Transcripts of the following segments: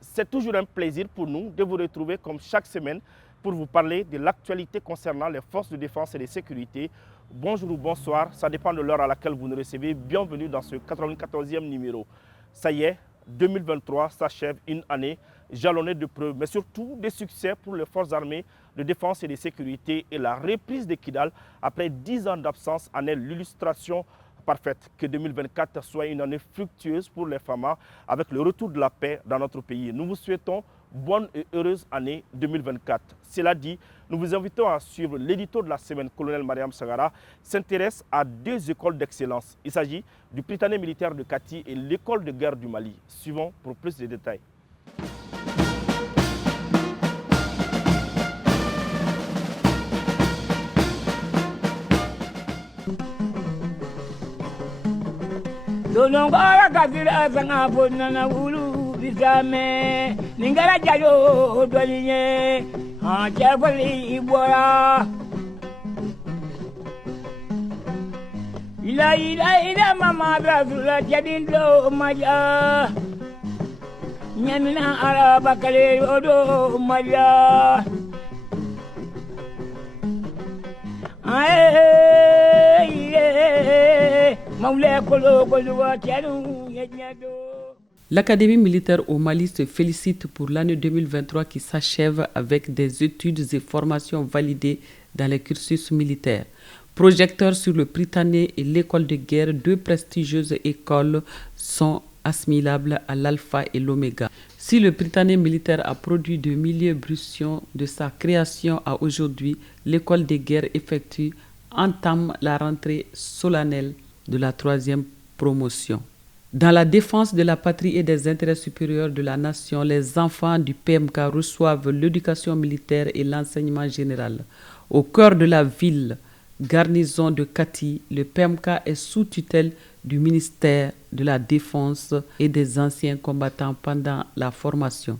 C'est toujours un plaisir pour nous de vous retrouver comme chaque semaine pour vous parler de l'actualité concernant les forces de défense et de sécurité. Bonjour ou bonsoir, ça dépend de l'heure à laquelle vous nous recevez. Bienvenue dans ce 94e numéro. Ça y est, 2023 s'achève, une année jalonnée de preuves, mais surtout de succès pour les forces armées de défense et de sécurité. Et la reprise de Kidal, après 10 ans d'absence, en est l'illustration parfaite. Que 2024 soit une année fructueuse pour les FAMA avec le retour de la paix dans notre pays. Nous vous souhaitons bonne et heureuse année 2024. Cela dit, nous vous invitons à suivre l'édito de la semaine. Colonel Mariam Sagara s'intéresse à deux écoles d'excellence. Il s'agit du Prytanée militaire de Kati et l'école de guerre du Mali. Suivons pour plus de détails. Donongora kafira sanga bonana ulu bisame ningara jayo dolinye ha chefali ibora ila mama brazula jadindo maja nyamina araba kale odo maja L'Académie militaire au Mali se félicite pour l'année 2023 qui s'achève avec des études et formations validées dans les cursus militaires. Projecteurs sur le Prytanée et l'école de guerre, deux prestigieuses écoles sont assimilables à l'alpha et l'oméga. Si le Prytanée militaire a produit de milliers d'ébullitions de sa création à aujourd'hui, l'école de guerre entame la rentrée solennelle de la 3e promotion. Dans la défense de la patrie et des intérêts supérieurs de la nation, les enfants du PMK reçoivent l'éducation militaire et l'enseignement général. Au cœur de la ville, garnison de Kati, le PMK est sous tutelle du ministère de la Défense et des anciens combattants pendant la formation.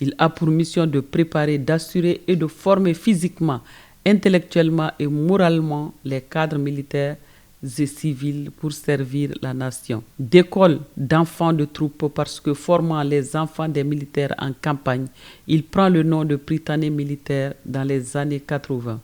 Il a pour mission de préparer, d'assurer et de former physiquement, intellectuellement et moralement les cadres militaires et civils pour servir la nation. D'école d'enfants de troupes parce que formant les enfants des militaires en campagne, il prend le nom de Prytanée militaire dans les années 80.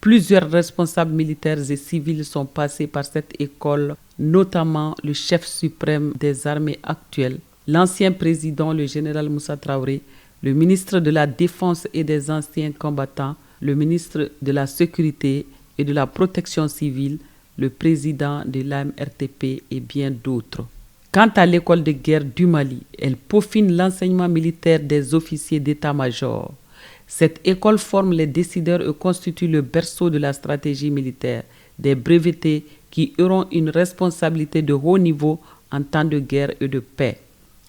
Plusieurs responsables militaires et civils sont passés par cette école, notamment le chef suprême des armées actuelles, l'ancien président, le général Moussa Traoré, le ministre de la Défense et des anciens combattants, le ministre de la Sécurité et de la Protection civile, le président de l'AMRTP et bien d'autres. Quant à l'école de guerre du Mali, elle peaufine l'enseignement militaire des officiers d'état-major. Cette école forme les décideurs et constitue le berceau de la stratégie militaire, des brevetés qui auront une responsabilité de haut niveau en temps de guerre et de paix.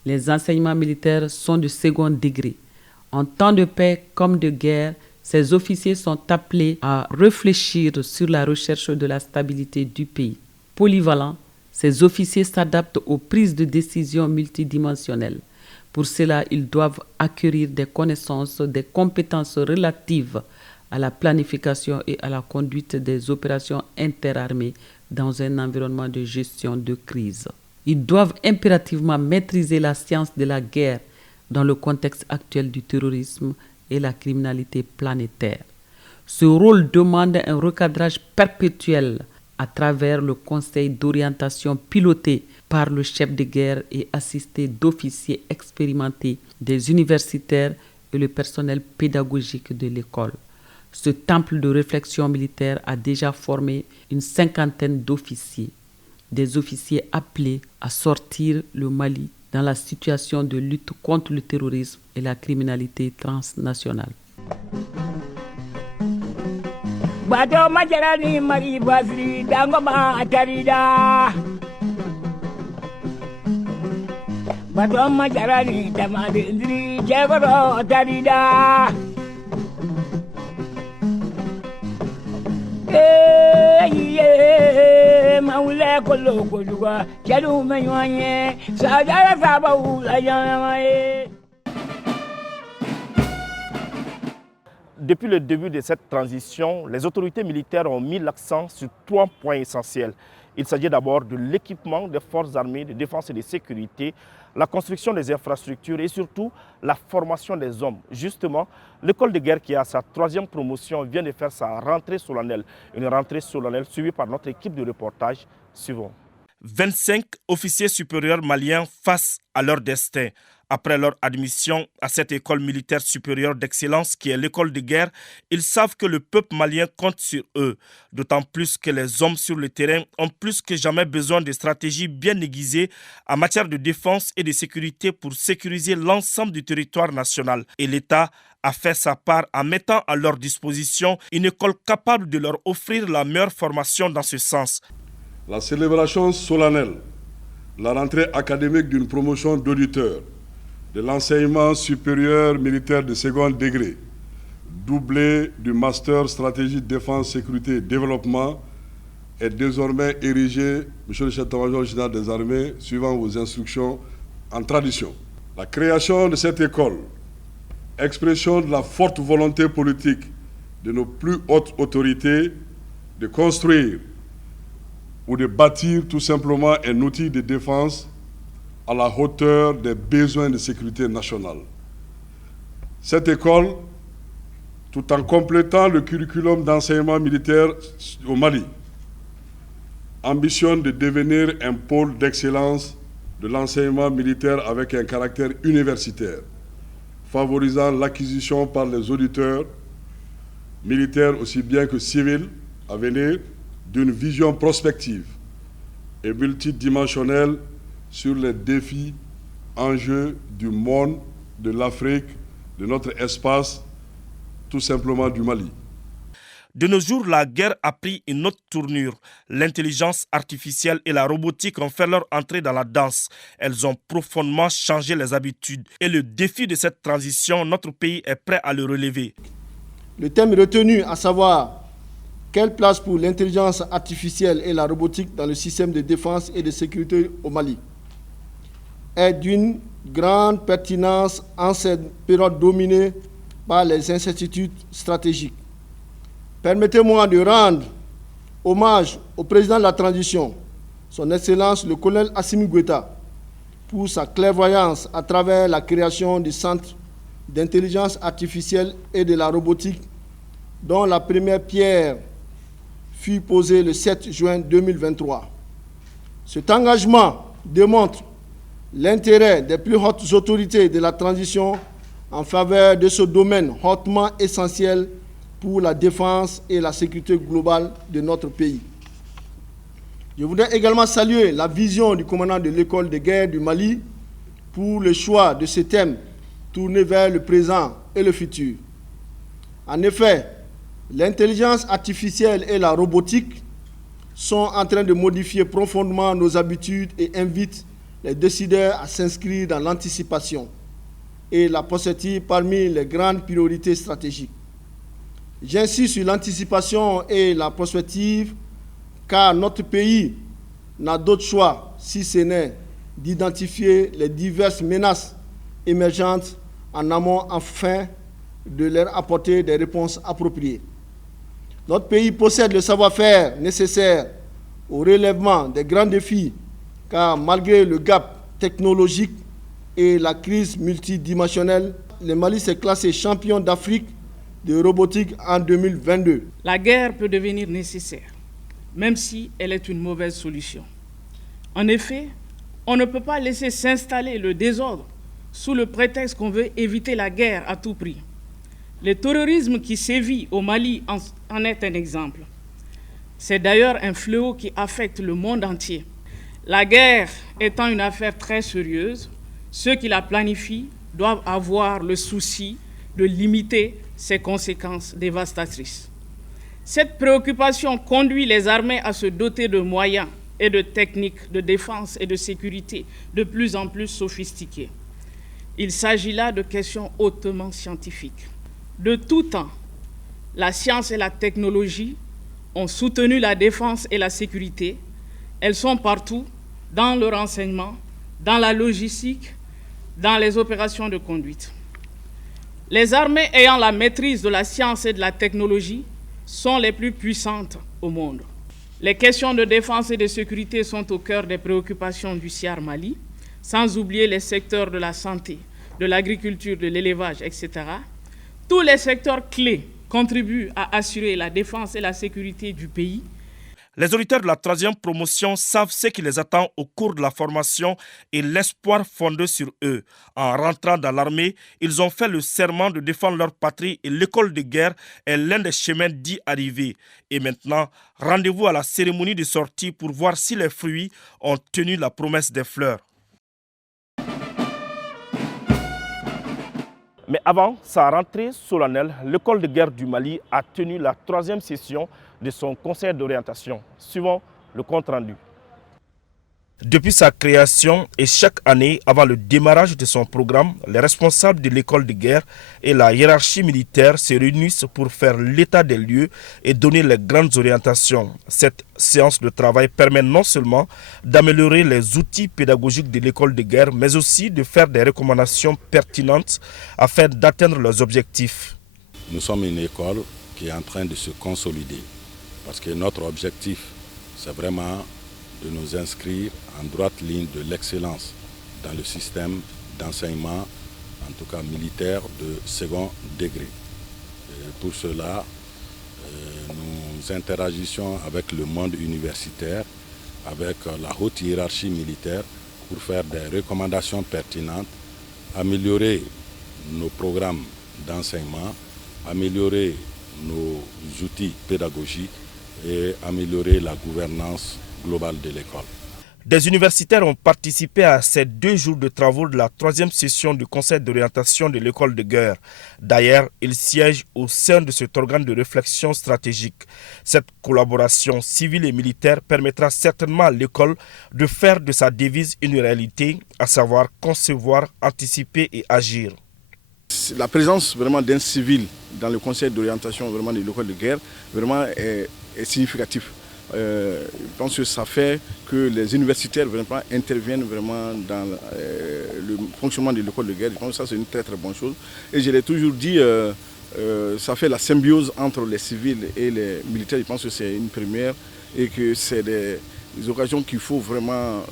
Les enseignements militaires sont de second degré. En temps de paix comme de guerre, ces officiers sont appelés à réfléchir sur la recherche de la stabilité du pays. Polyvalents, ces officiers s'adaptent aux prises de décision multidimensionnelles. Pour cela, ils doivent acquérir des connaissances, des compétences relatives à la planification et à la conduite des opérations interarmées dans un environnement de gestion de crise. Ils doivent impérativement maîtriser la science de la guerre dans le contexte actuel du terrorisme et la criminalité planétaire. Ce rôle demande un recadrage perpétuel à travers le conseil d'orientation piloté par le chef de guerre et assisté d'officiers expérimentés, des universitaires et le personnel pédagogique de l'école. Ce temple de réflexion militaire a déjà formé une 50aine d'officiers, des officiers appelés à sortir le Mali dans la situation de lutte contre le terrorisme et la criminalité transnationale. Bato majarani mari basri dangoma atarida. Bato majarani tamadi indri jebaro atarida. Maule kolo koluga jalu menyoanye sajara sabaou la yamaye. Depuis le début de cette transition, les autorités militaires ont mis l'accent sur 3 points essentiels. Il s'agit d'abord de l'équipement des forces armées de défense et de sécurité, la construction des infrastructures et surtout la formation des hommes. Justement, l'école de guerre qui a sa 3e promotion vient de faire sa rentrée solennelle. Une rentrée solennelle suivie par notre équipe de reportage. Suivons. 25 officiers supérieurs maliens face à leur destin. Après leur admission à cette école militaire supérieure d'excellence qui est l'école de guerre, ils savent que le peuple malien compte sur eux. D'autant plus que les hommes sur le terrain ont plus que jamais besoin de stratégies bien aiguisées en matière de défense et de sécurité pour sécuriser l'ensemble du territoire national. Et l'État a fait sa part en mettant à leur disposition une école capable de leur offrir la meilleure formation dans ce sens. La célébration solennelle, la rentrée académique d'une promotion d'auditeurs de l'enseignement supérieur militaire de second degré, doublé du master stratégie défense, sécurité et développement, est désormais érigé, monsieur le chef d'état-major général des armées, suivant vos instructions, en tradition. La création de cette école, expression de la forte volonté politique de nos plus hautes autorités de construire ou de bâtir tout simplement un outil de défense à la hauteur des besoins de sécurité nationale. Cette école, tout en complétant le curriculum d'enseignement militaire au Mali, ambitionne de devenir un pôle d'excellence de l'enseignement militaire avec un caractère universitaire, favorisant l'acquisition par les auditeurs militaires aussi bien que civils à venir d'une vision prospective et multidimensionnelle sur les défis, enjeux du monde, de l'Afrique, de notre espace, tout simplement du Mali. De nos jours, la guerre a pris une autre tournure. L'intelligence artificielle et la robotique ont fait leur entrée dans la danse. Elles ont profondément changé les habitudes. Et le défi de cette transition, notre pays est prêt à le relever. Le thème retenu, à savoir quelle place pour l'intelligence artificielle et la robotique dans le système de défense et de sécurité au Mali, est d'une grande pertinence en cette période dominée par les incertitudes stratégiques. Permettez-moi de rendre hommage au président de la transition, son Excellence le colonel Assimi Goïta, pour sa clairvoyance à travers la création du Centre d'intelligence artificielle et de la robotique, dont la première pierre fut posée le 7 juin 2023. Cet engagement démontre l'intérêt des plus hautes autorités de la transition en faveur de ce domaine hautement essentiel pour la défense et la sécurité globale de notre pays. Je voudrais également saluer la vision du commandant de l'école de guerre du Mali pour le choix de ce thème tourné vers le présent et le futur. En effet, l'intelligence artificielle et la robotique sont en train de modifier profondément nos habitudes et invitent les décideurs à s'inscrire dans l'anticipation et la prospective parmi les grandes priorités stratégiques. J'insiste sur l'anticipation et la prospective car notre pays n'a d'autre choix si ce n'est d'identifier les diverses menaces émergentes en amont afin de leur apporter des réponses appropriées. Notre pays possède le savoir-faire nécessaire au relèvement des grands défis car malgré le gap technologique et la crise multidimensionnelle, le Mali s'est classé champion d'Afrique de robotique en 2022. La guerre peut devenir nécessaire, même si elle est une mauvaise solution. En effet, on ne peut pas laisser s'installer le désordre sous le prétexte qu'on veut éviter la guerre à tout prix. Le terrorisme qui sévit au Mali en est un exemple. C'est d'ailleurs un fléau qui affecte le monde entier. La guerre étant une affaire très sérieuse, ceux qui la planifient doivent avoir le souci de limiter ses conséquences dévastatrices. Cette préoccupation conduit les armées à se doter de moyens et de techniques de défense et de sécurité de plus en plus sophistiquées. Il s'agit là de questions hautement scientifiques. De tout temps, la science et la technologie ont soutenu la défense et la sécurité. Elles sont partout, dans le renseignement, dans la logistique, dans les opérations de conduite. Les armées ayant la maîtrise de la science et de la technologie sont les plus puissantes au monde. Les questions de défense et de sécurité sont au cœur des préoccupations du SIAR Mali, sans oublier les secteurs de la santé, de l'agriculture, de l'élevage, etc. Tous les secteurs clés contribuent à assurer la défense et la sécurité du pays. Les auditeurs de la 3e promotion savent ce qui les attend au cours de la formation et l'espoir fondé sur eux. En rentrant dans l'armée, ils ont fait le serment de défendre leur patrie et l'école de guerre est l'un des chemins d'y arriver. Et maintenant, rendez-vous à la cérémonie de sortie pour voir si les fruits ont tenu la promesse des fleurs. Mais avant sa rentrée solennelle, l'école de guerre du Mali a tenu la 3e session de son conseil d'orientation. Suivant le compte rendu. Depuis sa création et chaque année avant le démarrage de son programme, les responsables de l'école de guerre et la hiérarchie militaire se réunissent pour faire l'état des lieux et donner les grandes orientations. Cette séance de travail permet non seulement d'améliorer les outils pédagogiques de l'école de guerre, mais aussi de faire des recommandations pertinentes afin d'atteindre leurs objectifs. Nous sommes une école qui est en train de se consolider parce que notre objectif, c'est vraiment de nous inscrire en droite ligne de l'excellence dans le système d'enseignement, en tout cas militaire, de second degré. Et pour cela, nous interagissons avec le monde universitaire, avec la haute hiérarchie militaire pour faire des recommandations pertinentes, améliorer nos programmes d'enseignement, améliorer nos outils pédagogiques et améliorer la gouvernance globale de l'école. Des universitaires ont participé à ces 2 jours de travaux de la 3e session du conseil d'orientation de l'école de guerre. D'ailleurs, ils siègent au sein de cet organe de réflexion stratégique. Cette collaboration civile et militaire permettra certainement à l'école de faire de sa devise une réalité, à savoir concevoir, anticiper et agir. La présence vraiment d'un civil dans le conseil d'orientation vraiment de l'école de guerre vraiment est significative. Je pense que ça fait que les universitaires vraiment interviennent vraiment dans le fonctionnement de l'école de guerre. Je pense que ça c'est une très très bonne chose. Et je l'ai toujours dit, ça fait la symbiose entre les civils et les militaires. Je pense que c'est une première et que c'est des occasions qu'il faut vraiment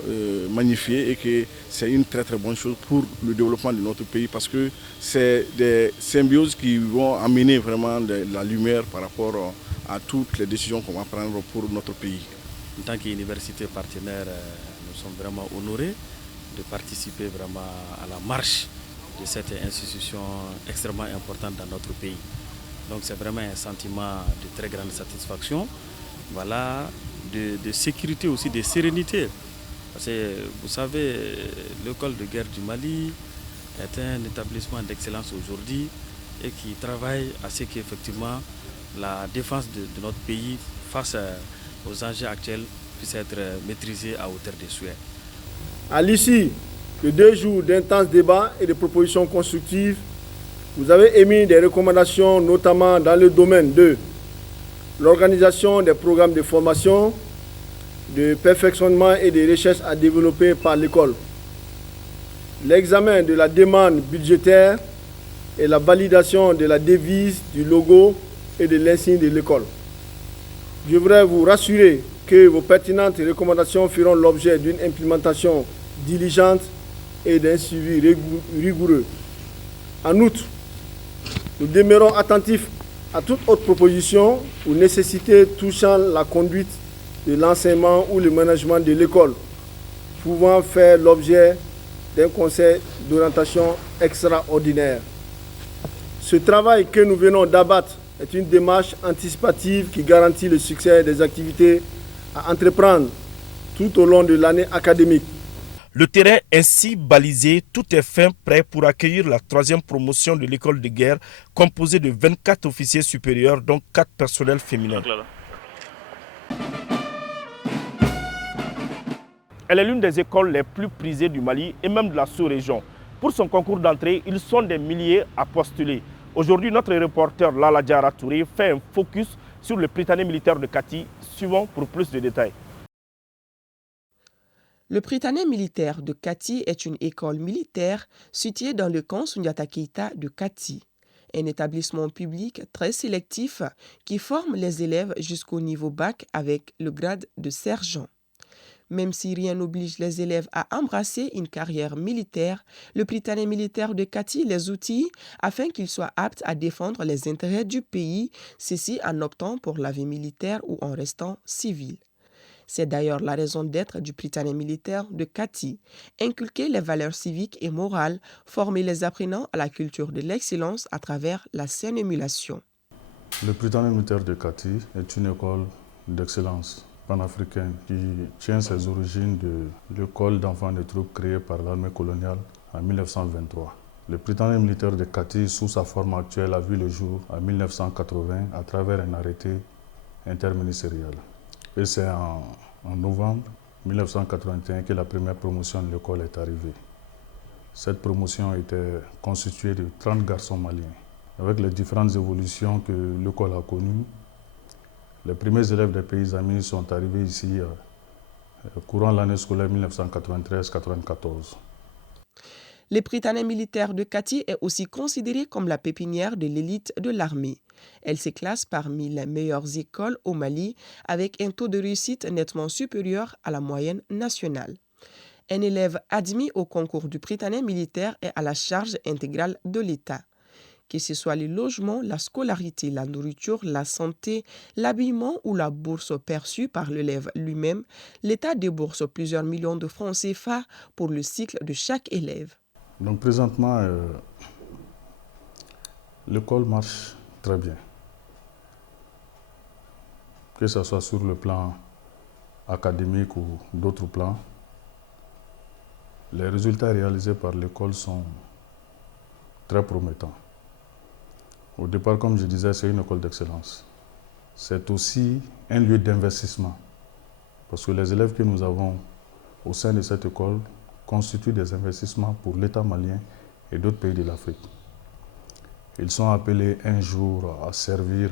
magnifier et que c'est une très très bonne chose pour le développement de notre pays parce que c'est des symbioses qui vont amener vraiment de la lumière par rapport à toutes les décisions qu'on va prendre pour notre pays. En tant qu'université partenaire, nous sommes vraiment honorés de participer vraiment à la marche de cette institution extrêmement importante dans notre pays. Donc c'est vraiment un sentiment de très grande satisfaction, voilà, de sécurité aussi, de sérénité. Parce que vous savez, l'école de guerre du Mali est un établissement d'excellence aujourd'hui et qui travaille à ce qu'effectivement la défense de notre pays face aux enjeux actuels puisse être maîtrisée à hauteur des souhaits. À l'issue de 2 jours d'intenses débats et de propositions constructives, vous avez émis des recommandations notamment dans le domaine de l'organisation des programmes de formation, de perfectionnement et de recherche à développer par l'école, l'examen de la demande budgétaire et la validation de la devise, du logo et de l'insigne de l'école. Je voudrais vous rassurer que vos pertinentes recommandations feront l'objet d'une implémentation diligente et d'un suivi rigoureux. En outre, nous demeurons attentifs à toute autre proposition ou nécessité touchant la conduite de l'enseignement ou le management de l'école, pouvant faire l'objet d'un conseil d'orientation extraordinaire. Ce travail que nous venons d'abattre est une démarche anticipative qui garantit le succès des activités à entreprendre tout au long de l'année académique. Le terrain ainsi balisé, tout est fin prêt pour accueillir la 3e promotion de l'école de guerre, composée de 24 officiers supérieurs, dont 4 personnels féminins. Elle est l'une des écoles les plus prisées du Mali et même de la sous-région. Pour son concours d'entrée, ils sont des milliers à postuler. Aujourd'hui, notre reporter Lala Diara Touré fait un focus sur le Prytanée militaire de Kati. Suivons pour plus de détails. Le Prytanée militaire de Kati est une école militaire située dans le camp Soundiata Keita de Kati. un établissement public très sélectif qui forme les élèves jusqu'au niveau bac avec le grade de sergent. Même si rien n'oblige les élèves à embrasser une carrière militaire, le Prytanée militaire de Kati les outille afin qu'ils soient aptes à défendre les intérêts du pays, ceci en optant pour la vie militaire ou en restant civil. C'est d'ailleurs la raison d'être du Prytanée militaire de Kati, inculquer les valeurs civiques et morales, former les apprenants à la culture de l'excellence à travers la saine émulation. Le Prytanée militaire de Kati est une école d'excellence panafricaine qui tient ses origines de l'école d'enfants de troupes créée par l'armée coloniale en 1923. Le Prytanée militaire de Kati, sous sa forme actuelle, a vu le jour en 1980 à travers un arrêté interministériel. Et c'est en novembre 1981 que la première promotion de l'école est arrivée. Cette promotion était constituée de 30 garçons maliens. Avec les différentes évolutions que l'école a connues, les premiers élèves des pays amis sont arrivés ici courant l'année scolaire 1993-94. Le Prytanée militaire de Kati est aussi considéré comme la pépinière de l'élite de l'armée. Elle se classe parmi les meilleures écoles au Mali avec un taux de réussite nettement supérieur à la moyenne nationale. Un élève admis au concours du Prytanée militaire est à la charge intégrale de l'État. Que ce soit le logement, la scolarité, la nourriture, la santé, l'habillement ou la bourse perçue par l'élève lui-même, l'État débourse plusieurs millions de francs CFA pour le cycle de chaque élève. Donc présentement, l'école marche très bien. Que ce soit sur le plan académique ou d'autres plans, les résultats réalisés par l'école sont très promettants. Au départ, comme je disais, c'est une école d'excellence. C'est aussi un lieu d'investissement. Parce que les élèves que nous avons au sein de cette école constituent des investissements pour l'État malien et d'autres pays de l'Afrique. Ils sont appelés un jour à servir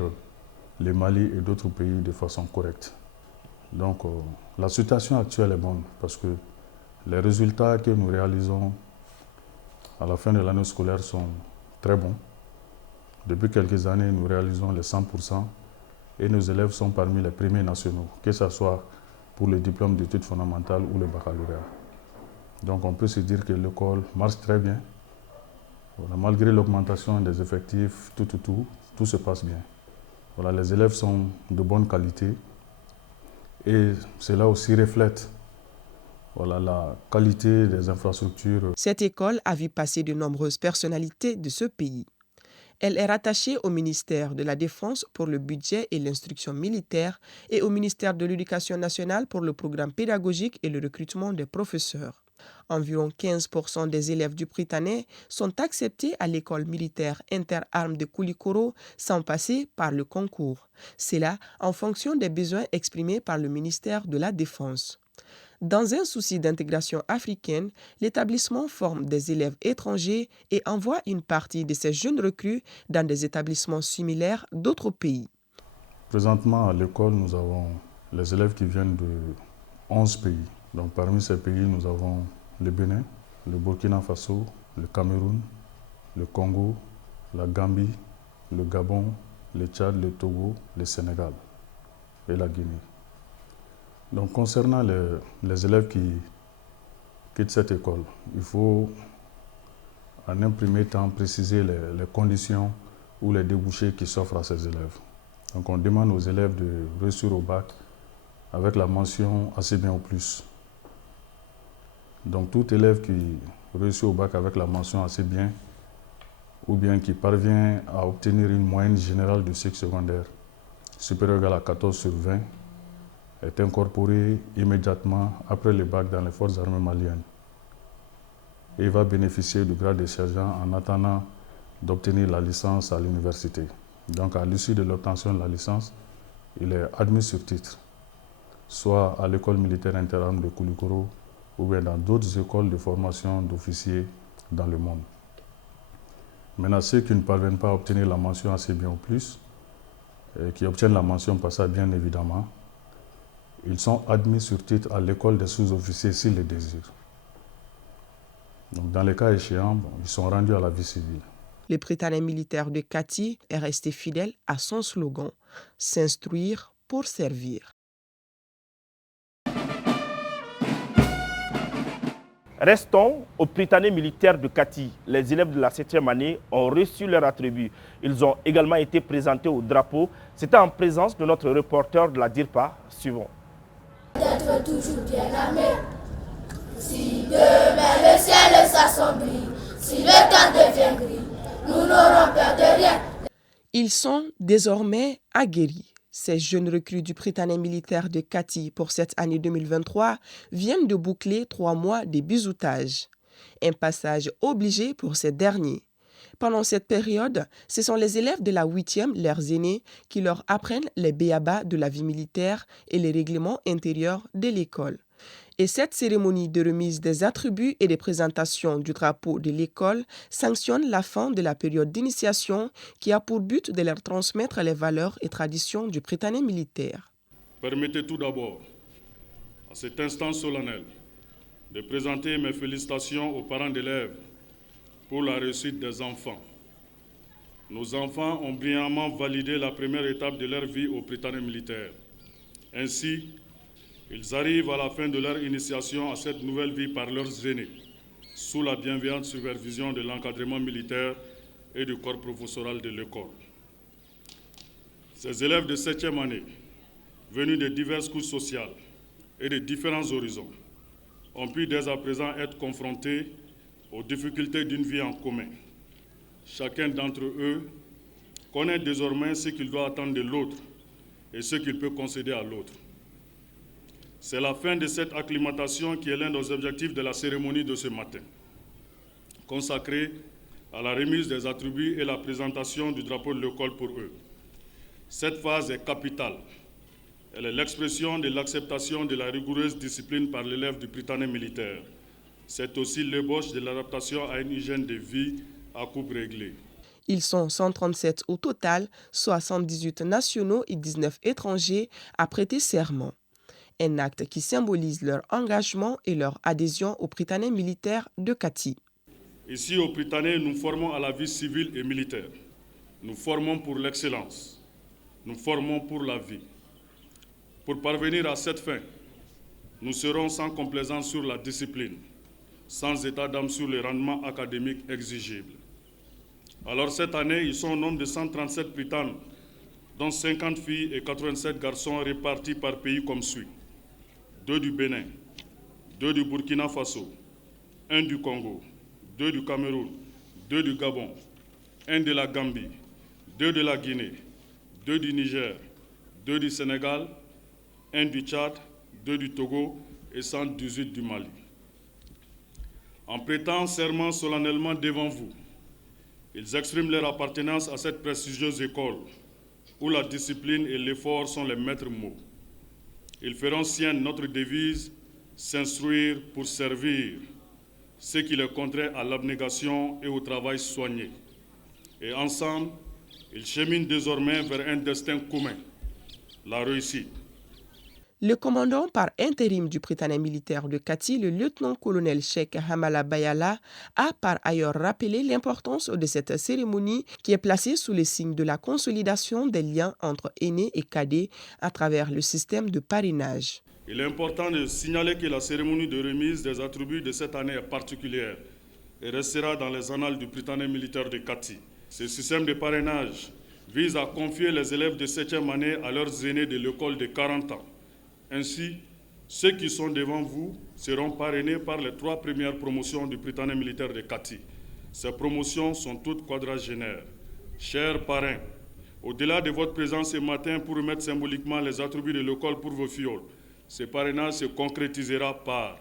le Mali et d'autres pays de façon correcte. Donc la situation actuelle est bonne parce que les résultats que nous réalisons à la fin de l'année scolaire sont très bons. Depuis quelques années, nous réalisons les 100% et nos élèves sont parmi les premiers nationaux, que ce soit pour le diplôme d'études fondamentales ou le baccalauréat. Donc on peut se dire que l'école marche très bien. Voilà, malgré l'augmentation des effectifs, tout se passe bien. Voilà, les élèves sont de bonne qualité et cela aussi reflète la qualité des infrastructures. Cette école a vu passer de nombreuses personnalités de ce pays. Elle est rattachée au ministère de la Défense pour le budget et l'instruction militaire et au ministère de l'Éducation nationale pour le programme pédagogique et le recrutement des professeurs. Environ 15% des élèves du Prytanée sont acceptés à l'école militaire interarmes de Koulikoro sans passer par le concours. C'est là en fonction des besoins exprimés par le ministère de la Défense. Dans un souci d'intégration africaine, l'établissement forme des élèves étrangers et envoie une partie de ces jeunes recrues dans des établissements similaires d'autres pays. Présentement, à l'école, nous avons les élèves qui viennent de 11 pays. Donc, parmi ces pays, nous avons le Bénin, le Burkina Faso, le Cameroun, le Congo, la Gambie, le Gabon, le Tchad, le Togo, le Sénégal et la Guinée. Donc, concernant les élèves qui quittent cette école, il faut en un premier temps préciser les conditions ou les débouchés qui s'offrent à ces élèves. Donc, on demande aux élèves de réussir au bac avec la mention assez bien ou plus. Donc, tout élève qui réussit au bac avec la mention assez bien ou bien qui parvient à obtenir une moyenne générale du cycle secondaire supérieure à 14/20 est incorporé immédiatement après le bac dans les forces armées maliennes et va bénéficier du grade de sergent en attendant d'obtenir la licence à l'université. Donc à l'issue de l'obtention de la licence, il est admis sur titre, soit à l'école militaire interarmes de Koulikoro ou bien dans d'autres écoles de formation d'officiers dans le monde. Maintenant, ceux qui ne parviennent pas à obtenir la mention assez bien ou plus, et qui obtiennent la mention passable bien évidemment, ils sont admis sur titre à l'école des sous-officiers s'ils le désirent. Donc, dans les cas échéants, ils sont rendus à la vie civile. Le Prytanée militaire de Kati est resté fidèle à son slogan « S'instruire pour servir ». Restons au Prytanée militaire de Kati. Les élèves de la 7e année ont reçu leur attribut. Ils ont également été présentés au drapeau. C'était en présence de notre reporter de la DIRPA. Suivons. D'être toujours bien armé. Si demain le ciel s'assombrit, si le temps devient gris, nous n'aurons peur de rien. Ils sont désormais aguerris. Ces jeunes recrues du Prytanée militaire de Kati pour cette année 2023 viennent de boucler 3 mois de bizutage. Un passage obligé pour ces derniers. Pendant cette période, ce sont les élèves de la 8e, leurs aînés, qui leur apprennent les b.a.-ba de la vie militaire et les règlements intérieurs de l'école. Et cette cérémonie de remise des attributs et de présentation du drapeau de l'école sanctionne la fin de la période d'initiation qui a pour but de leur transmettre les valeurs et traditions du Prytanée militaire. Permettez tout d'abord, à cet instant solennel, de présenter mes félicitations aux parents d'élèves pour la réussite des enfants. Nos enfants ont brillamment validé la première étape de leur vie au Prytanée militaire. Ainsi, ils arrivent à la fin de leur initiation à cette nouvelle vie par leurs aînés, sous la bienveillante supervision de l'encadrement militaire et du corps professoral de l'école. Ces élèves de 7e année, venus de diverses couches sociales et de différents horizons, ont pu dès à présent être confrontés aux difficultés d'une vie en commun. Chacun d'entre eux connaît désormais ce qu'il doit attendre de l'autre et ce qu'il peut concéder à l'autre. C'est la fin de cette acclimatation qui est l'un des objectifs de la cérémonie de ce matin, consacrée à la remise des attributs et la présentation du drapeau de l'école pour eux. Cette phase est capitale. Elle est l'expression de l'acceptation de la rigoureuse discipline par l'élève du Prytanée militaire. C'est aussi l'ébauche de l'adaptation à une hygiène de vie à coupe réglée. Ils sont 137 au total, 78 nationaux et 19 étrangers à prêter serment. Un acte qui symbolise leur engagement et leur adhésion au Prytanée militaire de Kati. Ici au Prytanée, nous formons à la vie civile et militaire. Nous formons pour l'excellence. Nous formons pour la vie. Pour parvenir à cette fin, nous serons sans complaisance sur la discipline, sans état d'âme sur les rendements académiques exigibles. Alors cette année, ils sont au nombre de 137 Prytanes, dont 50 filles et 87 garçons répartis par pays comme suit. 2 du Bénin, 2 du Burkina Faso, 1 du Congo, 2 du Cameroun, 2 du Gabon, 1 de la Gambie, 2 de la Guinée, 2 du Niger, 2 du Sénégal, 1 du Tchad, 2 du Togo et 118 du Mali. En prêtant serment solennellement devant vous, ils expriment leur appartenance à cette prestigieuse école où la discipline et l'effort sont les maîtres mots. Ils feront sienne notre devise « S'instruire pour servir », ce qui les contraint à l'abnégation et au travail soigné. Et ensemble, ils cheminent désormais vers un destin commun, la réussite. Le commandant par intérim du Prytanée militaire de Kati, le lieutenant-colonel Cheikh Hamala Bayala, a par ailleurs rappelé l'importance de cette cérémonie qui est placée sous le signe de la consolidation des liens entre aînés et cadets à travers le système de parrainage. Il est important de signaler que la cérémonie de remise des attributs de cette année est particulière et restera dans les annales du Prytanée militaire de Kati. Ce système de parrainage vise à confier les élèves de 7e année à leurs aînés de l'école de 40 ans. Ainsi, ceux qui sont devant vous seront parrainés par les 3 premières promotions du Prytanée militaire de Kati. Ces promotions sont toutes quadragénaires. Chers parrains, au-delà de votre présence ce matin pour remettre symboliquement les attributs de l'école pour vos fioles, ce parrainage se concrétisera par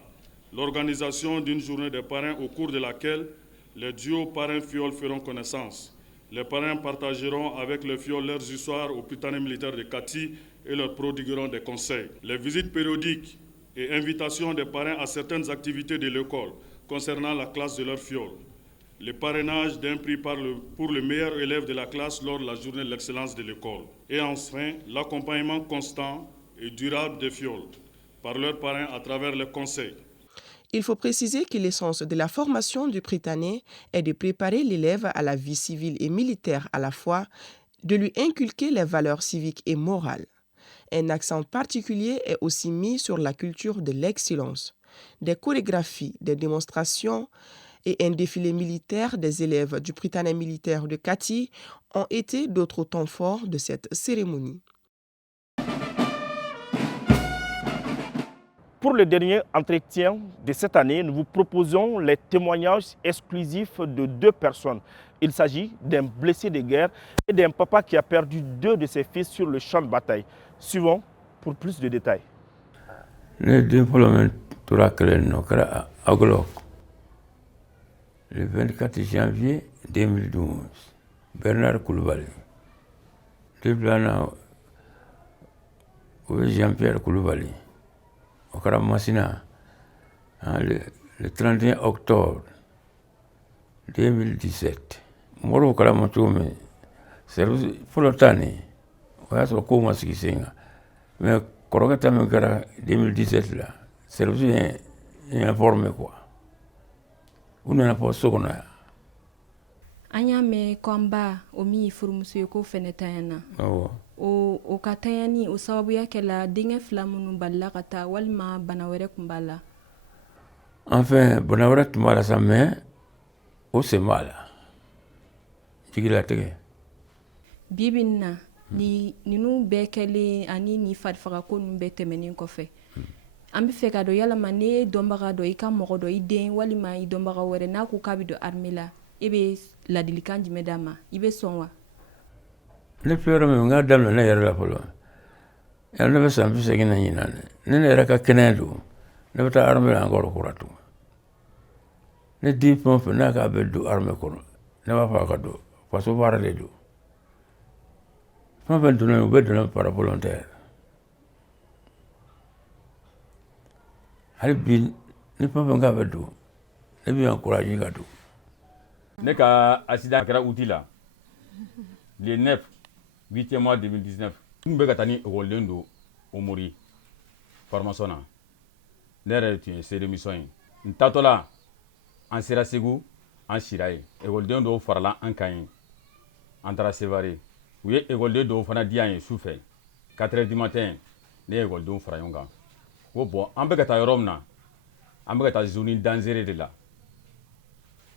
l'organisation d'une journée des parrains au cours de laquelle les duos parrains-fioles feront connaissance. Les parrains partageront avec les fioles leurs histoires au Prytanée militaire de Kati et leur prodigueront des conseils. Les visites périodiques et invitations des parrains à certaines activités de l'école concernant la classe de leur fiole. Le parrainage d'un prix pour le meilleur élève de la classe lors de la journée de l'excellence de l'école. Et enfin, l'accompagnement constant et durable des fioles par leurs parrains à travers les conseils. Il faut préciser que l'essence de la formation du Prytanée est de préparer l'élève à la vie civile et militaire à la fois, de lui inculquer les valeurs civiques et morales. Un accent particulier est aussi mis sur la culture de l'excellence. Des chorégraphies, des démonstrations et un défilé militaire des élèves du Prytanée militaire de Kati ont été d'autres temps forts de cette cérémonie. Pour le dernier entretien de cette année, nous vous proposons les témoignages exclusifs de 2 personnes. Il s'agit d'un blessé de guerre et d'un papa qui a perdu 2 de ses fils sur le champ de bataille. Suivons pour plus de détails. Les 2 premiers le 24 janvier 2012, Bernard Koulibaly. Jean-Pierre Koulibaly. Au Karamassina, le 31 octobre 2017. Moro Karamatoumi, c'est pour le temps, on a trouvé comment ce qui s'est fait. Mais quand on a 2017 là, c'est aussi informé quoi. On n'a pas souvent. Anya me kwamba omi furumuso yoko fenetayana. O katayani o sababu yake la dinge flamunu balla kata walma banawere kumbala. Enfin, banawere kumbala sa me o se mala. Tigila tege. Bibinna ni ninu bekele ani ni fadfaga ko nu betemeni kofe. Ambi feka do yala mane dombaga do ika mogo do iden walima I dombaga were na ku kabido armila. Ibe la dilikanji medama ibe sonwa le fleur me nga dam na yara la polo ya ne besa mbi segina nyina ne ne raka kenedo ne bata arme la ngoro kuratu ne di pompe na ka bedu arme ko ne ba fa ka do paso bara le do pompe do ne bedu na para volontaire halbi ne pompe nga bedu ne bi encourager ka do. Ne ka accident kɛra outil la le 9 8e mois 2019 n bɛ ka taa ni école do o mori formation na ne yɛrɛ tun ye sérémission ye n taatɔ la an sera Segu an sira ye école do farala an kan ye an taara Sévaré u ye école do fana di an ye su fɛ 4h du matin ne ye école fara ɲɔgɔn kan ko bon an bɛ ka taa yɔrɔ min na an bɛ ka taa zone dangereux de la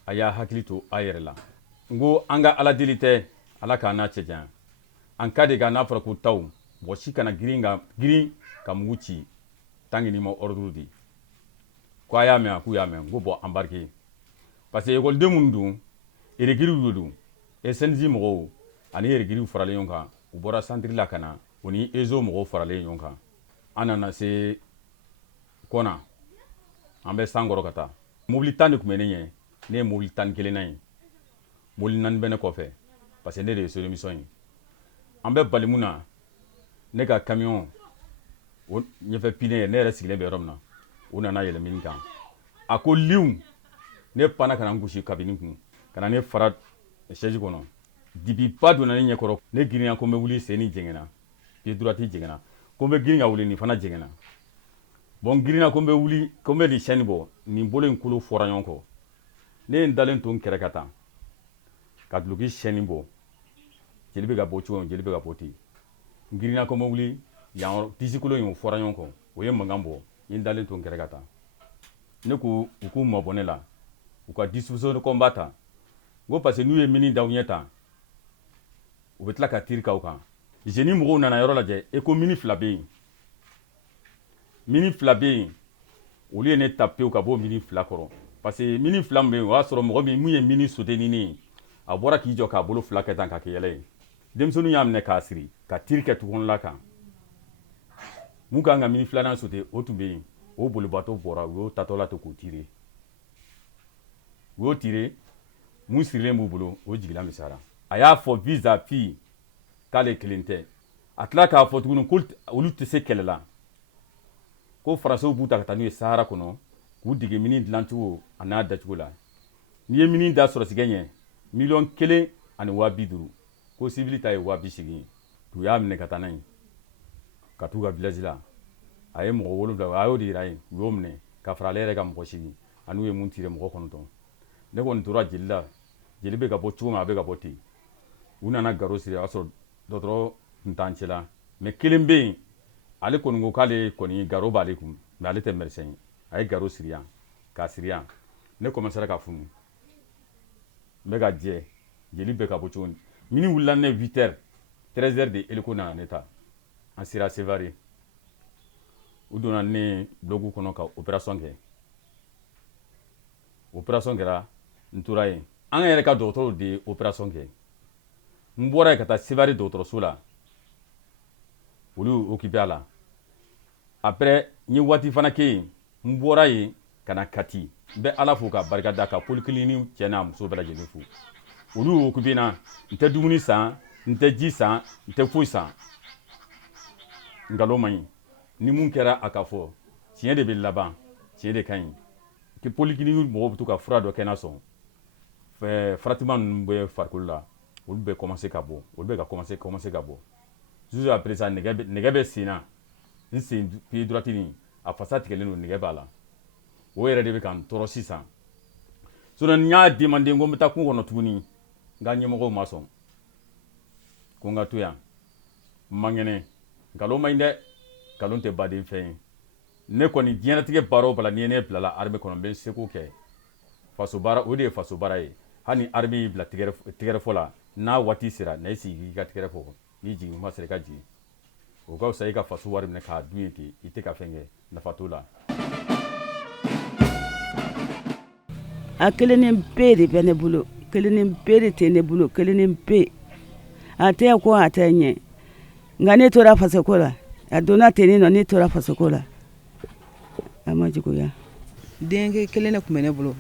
a y'a hakili to a yɛrɛ la n ko an ka ala deli tɛ ala k'a n'a cɛ janya an ka de ka n'a fɔra ko taw mɔgɔ si kana girin ka mugu ci tant que n'i ma ordre di ko a y'a mɛn k'u y'a mɛn n ko bon embarqué parce que école minnu dun érékiriw de don SNJ mɔgɔw ani érékiriw faralen ɲɔgɔn kan u bɔra centre la ka na u ni EZO mɔgɔw faralen ɲɔgɔn kan an nana se Kɔna an bɛ Sankɔrɔ ka taa mobili 10 de tun bɛ ne ɲɛ ne ye mobili 11 na ye mobili 4 bɛ ne kɔfɛ parce que ne de ye sérémission ye an bɛ bali mun na ne ka camion o ɲɛfɛ pine ne yɛrɛ sigilen bɛ yɔrɔ min na o nana yɛlɛ mini kan a ko liw ne panna ka na n gosi kabini kun ka na ne fara chaise kɔnɔ dibi ba donna ne ɲɛkɔrɔ ne girinna ko n bɛ wuli sen ni jɛngɛnna pied droite jɛngɛnna ko n bɛ girin ka wuli nin fana jɛngɛnna bon girinna ko n bɛ wuli ko n bɛ nin chaîne bɔ nin bolo in kolo fɔra ɲɔgɔn kɔ ne ye n dalen to n kɛrɛ ka taa ka duloki chaîne bɔ jeli bɛ ka bɔ cogo min jeli bɛ ka bɔ ten n girinna ko n bɛ wuli yan yɔrɔ disi kolo in o fɔra ɲɔgɔn kɔ o ye mankan bɔ n ye n dalen to n kɛrɛ ka taa ne ko u k'u mabɔ ne la u ka disposition de combat ta n ko parce que n'u ye mini da u ɲɛ ta u bɛ tila ka tiri k'aw kan jeni mɔgɔw nana yɔrɔ lajɛ e ko mini 2 bɛ yen mini 2 bɛ yen olu ye ne ta pewu ka bɔ mini 2 kɔrɔ parce que mini 2 min bɛ yen o y'a sɔrɔ mɔgɔ min mun ye mini sauté ni ne ye a bɔra k'i jɔ k'a bolo 2 kɛ tan ka kɛ yɛlɛ ye denmisɛnninw y'a minɛ k'a siri ka tiri kɛ tukɔnɔla kan mun kan ka mini 2nan sauté o tun bɛ yen o bolibaatɔ bɔra u y'o tatɔ la to k'o tirer u y'o tirer mun sirilen b'u bolo o jigila misara a y'a fɔ vis-à-vis k'ale kelen tɛ a tila k'a fɔ tuguni ko olu tɛ se kɛlɛ la ko faransiw b'u ta ka taa n'u ye Sahara kɔnɔ k'u dege mini dilancogo a n'a dacogo la n'i ye mini da sɔrɔsigɛ ɲɛ 1,250,000 ko civil ta ye 280,000 u y'a minɛ ka taa n'a ye ka t'u ka village la a ye mɔgɔ 7 a y'o de yira ye u y'o minɛ ka fara ale yɛrɛ ka mɔgɔ sigi an'u ye mun tire mɔgɔ 9 ne kɔni tora jeli la jeli bɛ ka bɔ cogo min a bɛ ka bɔ ten u nana garo siri a sɔrɔ dɔgɔtɔrɔ tun t'an cɛla mais kelen bɛ yen ale kɔni ko k'ale kɔni garo b'ale kun mais ale tɛ médecin ye a ye garo siri yan k'a siri yan ne commencera ka funu n bɛ ka jɛ jeli bɛ ka bɔ cogo min wulila ne 8h 13h de hélico nana ne ta an sera Sévaré u donna ne bloc kɔnɔ ka opération kɛ opération kɛra n tora yen an yɛrɛ ka dɔgɔtɔrɔw de ye opération kɛ n bɔra yen ka taa Sévaré dɔgɔtɔrɔso la olu occupé a la après n ye waati fana kɛ yen n bɔra yen ka na Kati n bɛ Ala fo ka barika da ka polyclinique cɛ n'a muso bɛɛ lajɛlen fo olu occupé na n tɛ dumuni san n tɛ ji san n tɛ foyi san nkalon man ɲi ni mun kɛra a ka fɔ tiɲɛ de bɛ laban tiɲɛ de ka ɲi que polyclinique mɔgɔw bɛ to ka fura dɔ kɛ na sɔn faratima ninnu bɛ farikolo la olu bɛ commencer ka bɔ olu bɛ ka commencer ka bɔ juste après ça nɛgɛ bɛ sen na n sen pied droite nin a fasa tigɛlen don nɛgɛ b'a la o yɛrɛ de bɛ ka n tɔɔrɔ sisan sinon n y'a demandé ko n bɛ taa kungo kɔnɔ tuguni n ka ɲɛmɔgɔw ma sɔn ko n ka to yan n man kɛnɛ nkalon man ɲi dɛ nkalon tɛ baden fɛn ye ne kɔni diɲɛlatigɛ baara o baara n'i ye ne bilala armée kɔnɔ n bɛ seko kɛ faso baara o de ye faso baara ye hali ni armée y'i bila tigɛrɛfɔ la n'a waati sera na i sigi k'i ka tigɛrɛfɔ n'i jigin kuma sera i ka jigin o ka fisa i ka faso wari minɛ k'a dun ye ten i tɛ ka fɛn kɛ nafa t'o la. A kelen pe de bɛ ne bolo kelen pe de tɛ ne bolo kelen pe a tɛ ko a tɛ ɲɛ nka ne tora fasoko la a donna ten ne nɔ ne tora fasoko la a ma juguya. Denkɛ kelen de tun bɛ ne bolo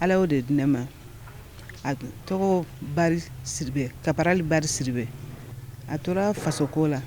ala y'o de di ne ma a tɔgɔ Bari Siribe Kaparali Bari Siribe a tora fasoko la.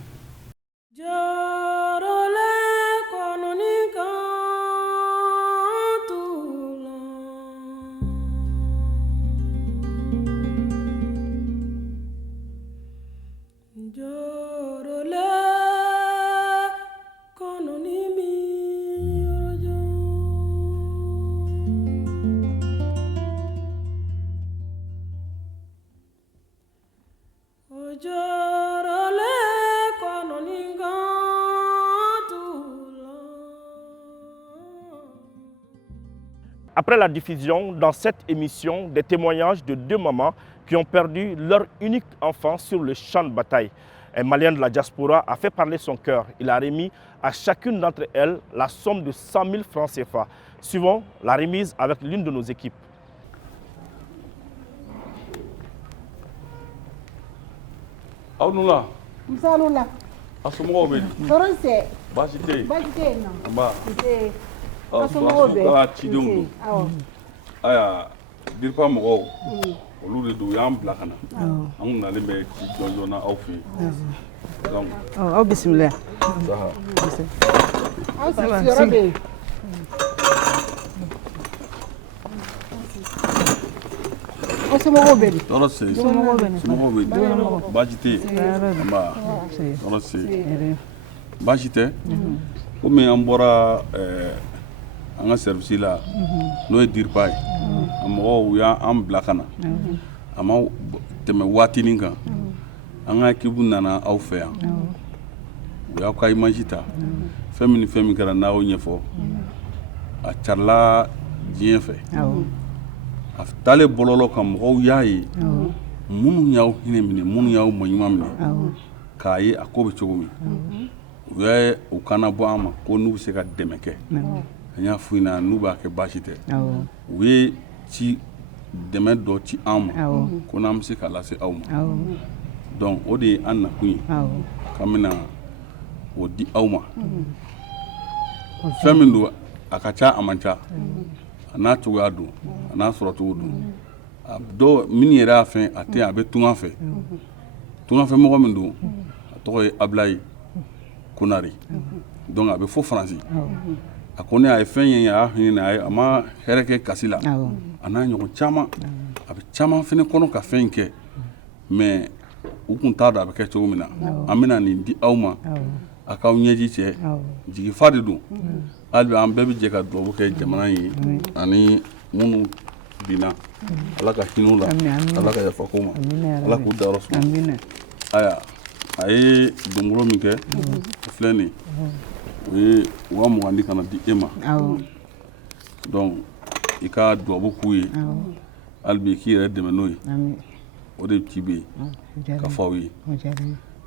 Après la diffusion dans cette émission des témoignages de 2 mamans qui ont perdu leur unique enfant sur le champ de bataille, un Malien de la diaspora a fait parler son cœur. Il a remis à chacune d'entre elles la somme de 100 000 francs CFA. Suivons la remise avec l'une de nos équipes. Aounoula. Msaloula. Asomɔgɔw bɛ di? Tɔɔrɔ tɛ. Baasi tɛ yen. Baasi tɛ yen nɔ. Nba. Nse. Asomɔgɔw bɛ. Ka cidenw don. Awɔ. Aya, DIRPA mɔgɔw. Olu de don u y'an bila ka na. An kun nalen bɛ ci jɔnjɔn na aw fɛ yen. Donc. Aw bisimila. Saha. Aw sigiyɔrɔ bɛ yen. Aw somɔgɔw bɛ di? Tɔɔrɔ tɛ yen. Somɔgɔw bɛ di. Somɔgɔw bɛ di. Baasi tɛ yen. Nba. Tɔɔrɔ tɛ yen. Baasi tɛ. Komi an bɔra an ka service la n'o ye DIRPA ye a mɔgɔw u y'an bila ka na a ma tɛmɛ waatinin kan an ka équipe nana aw fɛ yan u y'aw ka image ta fɛn min ni fɛn min kɛra n'a y'o ɲɛfɔ a carila diɲɛ fɛ a taalen bɔlɔlɔ kan mɔgɔw y'a ye minnu y'aw hinɛ minɛ minnu y'aw maɲuman minɛ k'a ye a ko bɛ cogo min u ye u kana bɔ an ma ko n'u bɛ se ka dɛmɛ kɛ an y'a f'u ɲɛna n'u b'a kɛ baasi tɛ u ye ci dɛmɛ dɔ ci an ma ko n'an bɛ se k'a lase aw ma donc o de ye an nakun ye k'an bɛna o di aw ma fɛn min don a ka ca a man ca a n'a cogoya don a n'a sɔrɔ cogo don dɔw min yɛrɛ y'a fɛn a tɛ a bɛ tunga fɛ mɔgɔ min don a tɔgɔ ye Ablaye Konare donc a bɛ fɔ Faransi a ko ne a ye fɛn ye a y'a hinɛ a ma hɛrɛ kɛ kasi la a n'a ɲɔgɔn caman a bɛ caman fɛnɛ kɔnɔ ka fɛn in kɛ mais u kun t'a dɔn a bɛ kɛ cogo min na an bɛna nin di aw ma a k'aw ɲɛji cɛ jigifa de don hali bi an bɛɛ bɛ jɛ ka dugawu kɛ jamana ye ani minnu binna ala ka hin'u la ala ka yafa k'u ma ala k'u dayɔrɔ suma aya a ye dongolo min kɛ o filɛ nin o ye 20 di ka na di e ma donc i ka dugawu k'u ye hali bi k'i yɛrɛ dɛmɛ n'o ye o de ci bɛ yen ka fɔ aw ye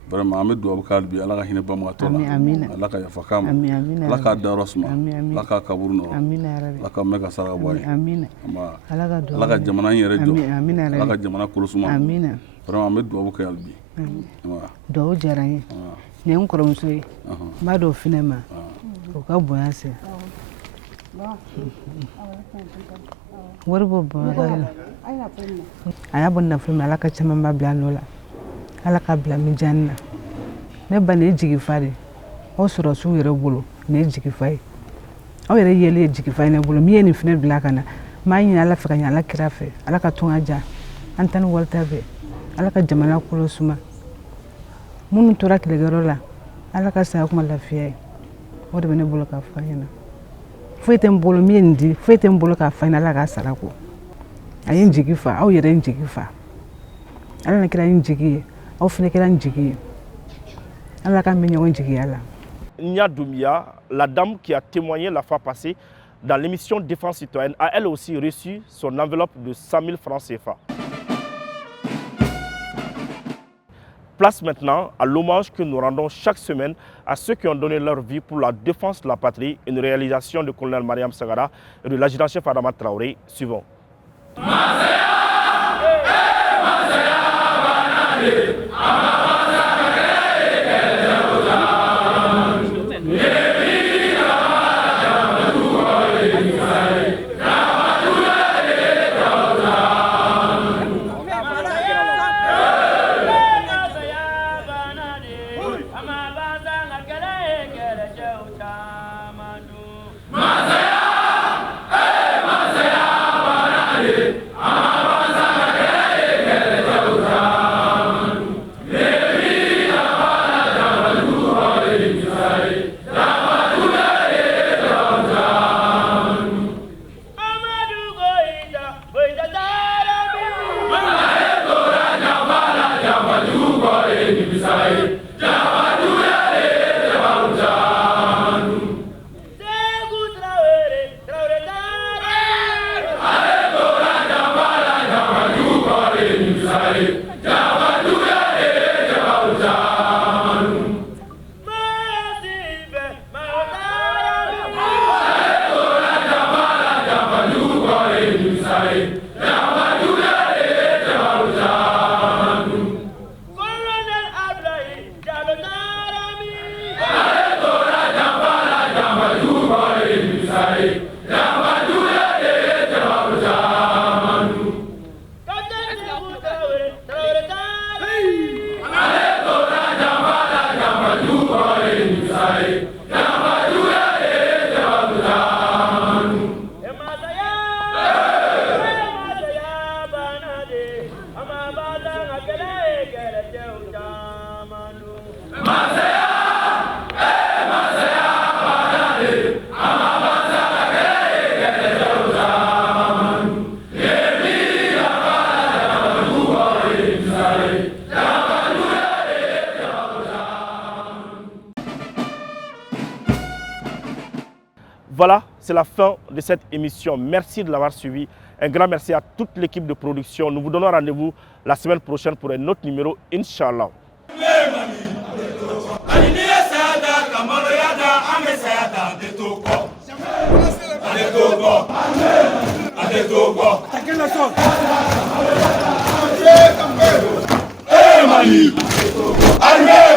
vraiment an bɛ dugawu kɛ hali bi ala ka hinɛ banbagatɔ la ala ka yafa k'a ma ala k'a dayɔrɔ suma ala k'a kaburu nɔrɔ ala ka mɛn ka saraka bɔ a ye ala ka jamana in yɛrɛ jɔ ala ka jamana kolo suma vraiment an bɛ dugawu kɛ hali bi dugawu diyara n ye nin ye n kɔrɔmuso ye n b'a dɔn finɛ ma o ka bonya se wari b'o bamakɔ la a y'a bɔ nafolo min ala ka caman ba bila nɔ la ala ka bila mijanni na ne ba nin ye jigifa de aw sɔrɔsiw yɛrɛ bolo nin ye jigifa ye aw yɛrɛ yeli ye jigifa ye ne bolo min ye nin finɛ bila ka na n b'a ɲini ala fɛ ka ɲɛ ala kira fɛ ala ka tɔn ka diya an ta ni walita fɛ ala ka jamana kolo suma minnu tora kɛlɛkɛyɔrɔ la ala ka saya kuma lafiya ye o de bɛ ne bolo k'a fɔ ɲɛna foyi tɛ n bolo min ye nin di foyi tɛ n bolo k'a fɔ ɲɛna ala k'a sara ko a ye n jigi fa aw yɛrɛ ye n jigi fa ala na kɛra n jigi ye aw fana kɛra n jigi ye ala ka mɛn ɲɔgɔn jigiya la. Nia Doumbia, la dame qui a témoigné la fois passée dans l'émission Défense citoyenne, a elle aussi reçu son enveloppe de 100 000 francs CFA. Place maintenant à l'hommage que nous rendons chaque semaine à ceux qui ont donné leur vie pour la défense de la patrie, une réalisation de colonel Mariam Sagara et de l'adjudant-chef Adama Traoré. Suivant. Voilà, c'est la fin de cette émission. Merci de l'avoir suivi. Un grand merci à toute l'équipe de production. Nous vous donnons rendez-vous la semaine prochaine pour un autre numéro, Inch'Allah.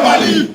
Mali!